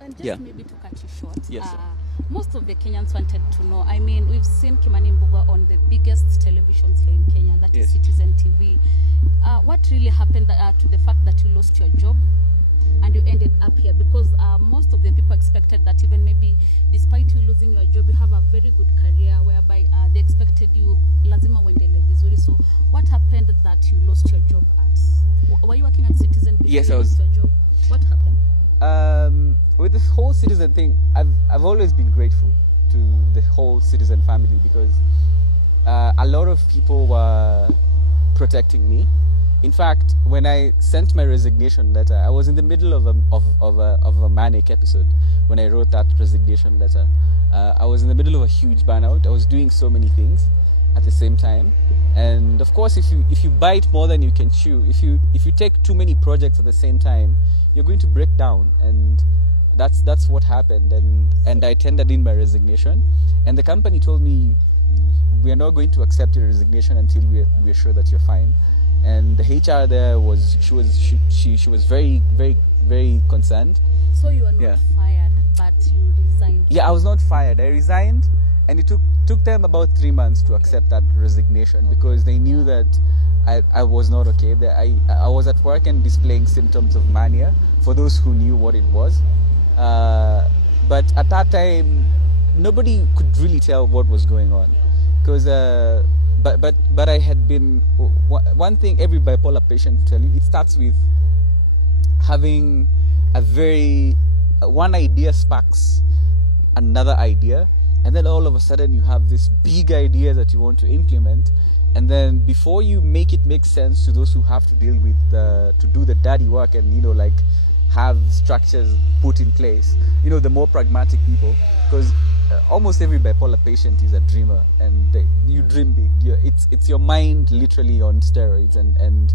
And just maybe to cut you short, Yes, sir. most of the Kenyans wanted to know. I mean, we've seen Kimani Mbugua on the biggest televisions here in Kenya, that is Citizen TV. What really happened to the fact that you lost your job and you ended up here? Because most of the people expected that even maybe despite you losing your job, you have a very good career whereby they expected you lazima uendele vizuri. So what happened that you lost your job at? Were you working at Citizen before Yes, you I was. lost your job? What happened? With this whole Citizen thing, I've always been grateful to the whole Citizen family because a lot of people were protecting me. In fact, when I sent my resignation letter, I was in the middle of a manic episode when I wrote that resignation letter. I was in the middle of a huge burnout. I was doing so many things at the same time, and of course, if you bite more than you can chew, if you take too many projects at the same time, you're going to break down, and that's what happened. And I tendered in my resignation, and the company told me, we are not going to accept your resignation until we're sure that you're fine. And the HR there she was very, very, very concerned. So you were not fired, but you resigned. Yeah, I was not fired. I resigned, and it took them about 3 months to accept that resignation because they knew that I was not okay. That I was at work and displaying symptoms of mania, for those who knew what it was. But at that time, nobody could really tell what was going on, because but I had been, one thing every bipolar patient will tell you, it starts with having one idea sparks another idea, and then all of a sudden you have this big idea that you want to implement, and then before you make it make sense to those who have to deal with to do the dirty work and have structures put in place, the more pragmatic people, because almost every bipolar patient is a dreamer, and you dream big. It's your mind literally on steroids, and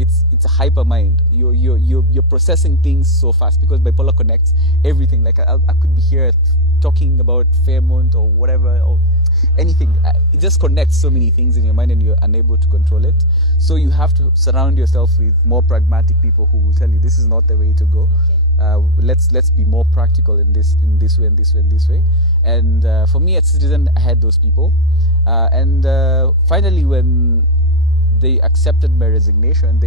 it's a hyper mind. You're processing things so fast because bipolar connects everything. Like I could be here talking about Fairmont or whatever or anything. It just connects so many things in your mind, and you're unable to control it. So you have to surround yourself with more pragmatic people who will tell you this is not the way to go. Okay. Let's be more practical in this way and this way and this way. And for me at Citizen, I had those people. And finally, when they accepted my resignation,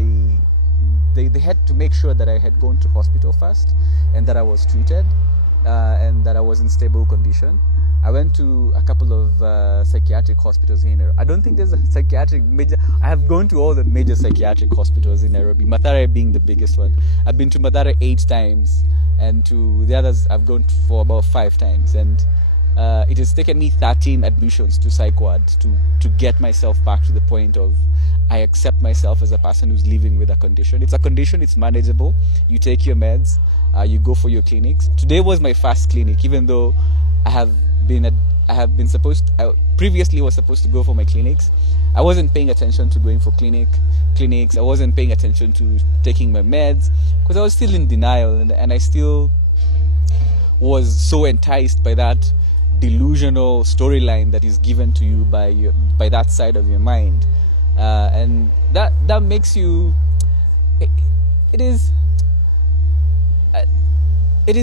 they had to make sure that I had gone to hospital first, and that I was treated, and that I was in stable condition. I went to a couple of psychiatric hospitals here in Nairobi. I don't think there's a I have gone to all the major psychiatric hospitals in Nairobi, Mathare being the biggest one. I've been to Mathare 8 times, and to the others I've gone for about 5 times. And it has taken me 13 admissions to psych ward to get myself back to the point of I accept myself as a person who's living with a condition. It's a condition, it's manageable. You take your meds, you go for your clinics. Today was my first clinic, even though I previously was supposed to go for my clinics. I wasn't paying attention to going for clinics. I wasn't paying attention to taking my meds because I was still in denial, and I still was so enticed by that delusional storyline that is given to you by that side of your mind, and that makes you. It is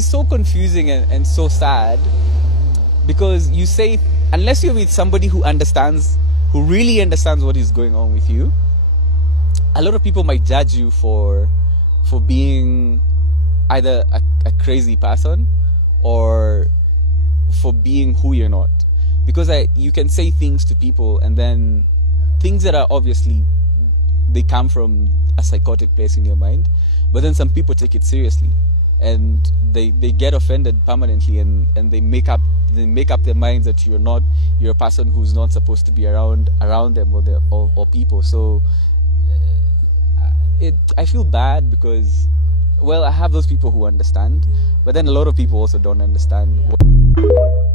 so confusing and so sad. Because you say, unless you're with somebody who really understands what is going on with you, a lot of people might judge you for being either a crazy person or for being who you're not. Because you can say things to people, and then things that are obviously, they come from a psychotic place in your mind, but then some people take it seriously. And they get offended permanently, and they make up their minds that you're a person who's not supposed to be around them or people. So I feel bad because, well, I have those people who understand, but then a lot of people also don't understand. Yeah.